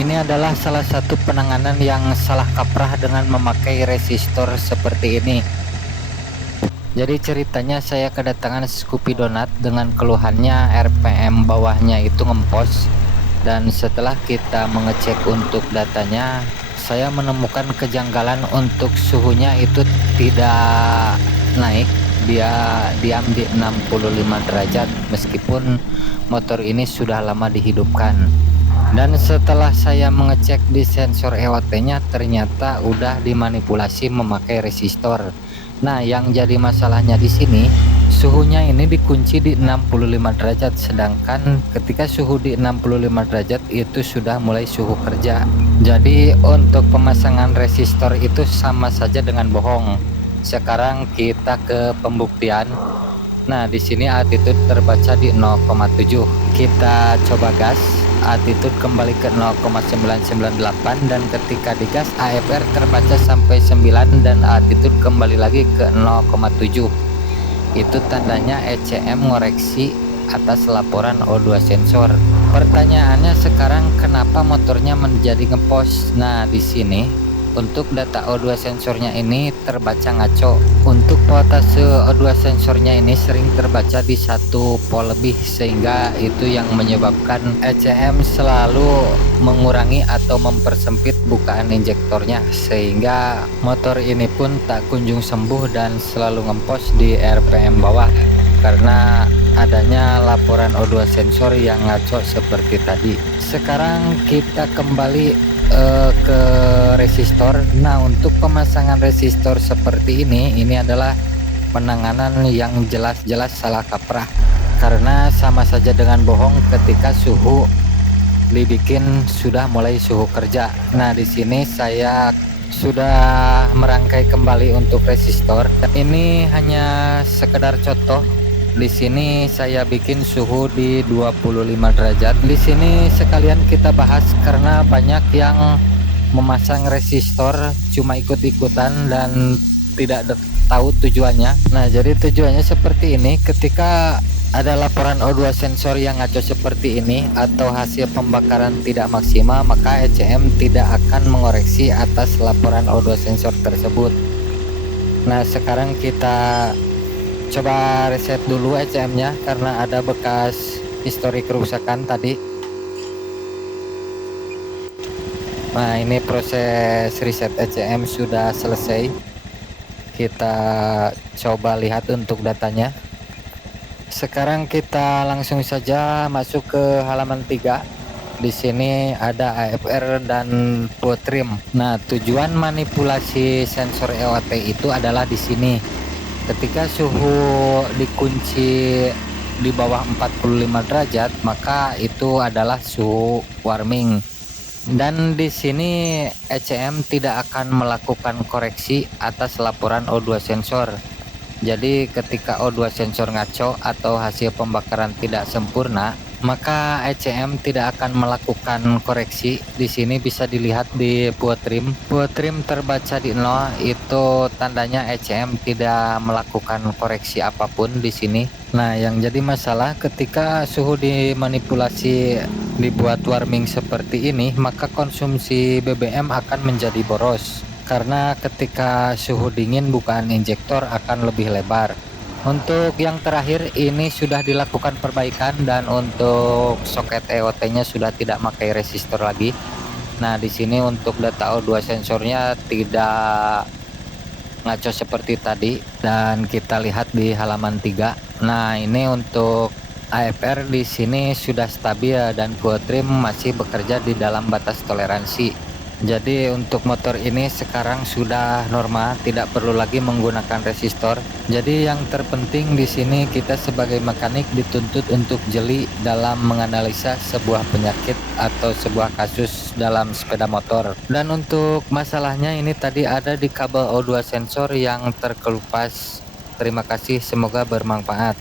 Ini adalah salah satu penanganan yang salah kaprah dengan memakai resistor seperti ini. Jadi ceritanya saya kedatangan Scoopy Donut dengan keluhannya RPM bawahnya itu ngempos. Dan setelah kita mengecek untuk datanya, saya menemukan kejanggalan untuk suhunya itu tidak naik. Dia diam di 65 derajat meskipun motor ini sudah lama dihidupkan. Dan setelah saya mengecek di sensor EOT-nya, ternyata udah dimanipulasi memakai resistor. Nah, yang jadi masalahnya di sini, suhunya ini dikunci di 65 derajat, sedangkan ketika suhu di 65 derajat itu sudah mulai suhu kerja. Jadi untuk pemasangan resistor itu sama saja dengan bohong. Sekarang kita ke pembuktian. Nah, di sini altitude terbaca di 0,7. Kita coba gas, altitude kembali ke 0,998, dan ketika digas AFR terbaca sampai 9 dan altitude kembali lagi ke 0,7. Itu tandanya ECM ngoreksi atas laporan O2 sensor. Pertanyaannya sekarang, kenapa motornya menjadi ngepos? Nah, di sini untuk data O2 sensornya ini terbaca ngaco. Untuk voltase O2 sensornya ini sering terbaca di 1 volt lebih, sehingga itu yang menyebabkan ECM selalu mengurangi atau mempersempit bukaan injektornya, sehingga motor ini pun tak kunjung sembuh dan selalu ngempos di RPM bawah karena adanya laporan O2 sensor yang ngaco seperti tadi. Sekarang kita kembali ke resistor. Nah, untuk pemasangan resistor seperti ini adalah penanganan yang jelas-jelas salah kaprah, karena sama saja dengan bohong ketika suhu dibikin sudah mulai suhu kerja. Nah, di sini saya sudah merangkai kembali untuk resistor. Ini hanya sekedar contoh. Di sini saya bikin suhu di 25 derajat. Di sini sekalian kita bahas karena banyak yang memasang resistor cuma ikut-ikutan dan tidak tahu tujuannya. Nah, jadi tujuannya seperti ini. Ketika ada laporan O2 sensor yang ngaco seperti ini atau hasil pembakaran tidak maksimal, maka ECM tidak akan mengoreksi atas laporan O2 sensor tersebut. Nah, sekarang kita coba reset dulu ECM-nya karena ada bekas histori kerusakan tadi. Nah, ini proses reset ECM sudah selesai. Kita coba lihat untuk datanya. Sekarang kita langsung saja masuk ke halaman 3. Di sini ada AFR dan flow trim. Nah, tujuan manipulasi sensor EOT itu adalah di sini. Ketika suhu dikunci di bawah 45 derajat, maka itu adalah suhu warming. Dan di sini ECM tidak akan melakukan koreksi atas laporan O2 sensor. Jadi ketika O2 sensor ngaco atau hasil pembakaran tidak sempurna, maka ECM tidak akan melakukan koreksi. Di sini bisa dilihat di flow trim. Flow trim terbaca di 0, itu tandanya ECM tidak melakukan koreksi apapun di sini. Nah, yang jadi masalah ketika suhu dimanipulasi dibuat warming seperti ini, maka konsumsi BBM akan menjadi boros. Karena ketika suhu dingin bukaan injektor akan lebih lebar. Untuk yang terakhir ini sudah dilakukan perbaikan dan untuk soket EOT-nya sudah tidak pakai resistor lagi. Nah, di sini untuk data O2 sensornya tidak ngaco seperti tadi dan kita lihat di halaman 3. Nah, ini untuk AFR di sini sudah stabil dan flow trim masih bekerja di dalam batas toleransi. Jadi untuk motor ini sekarang sudah normal, tidak perlu lagi menggunakan resistor. Jadi yang terpenting di sini kita sebagai mekanik dituntut untuk jeli dalam menganalisa sebuah penyakit atau sebuah kasus dalam sepeda motor. Dan untuk masalahnya ini tadi ada di kabel O2 sensor yang terkelupas. Terima kasih, semoga bermanfaat.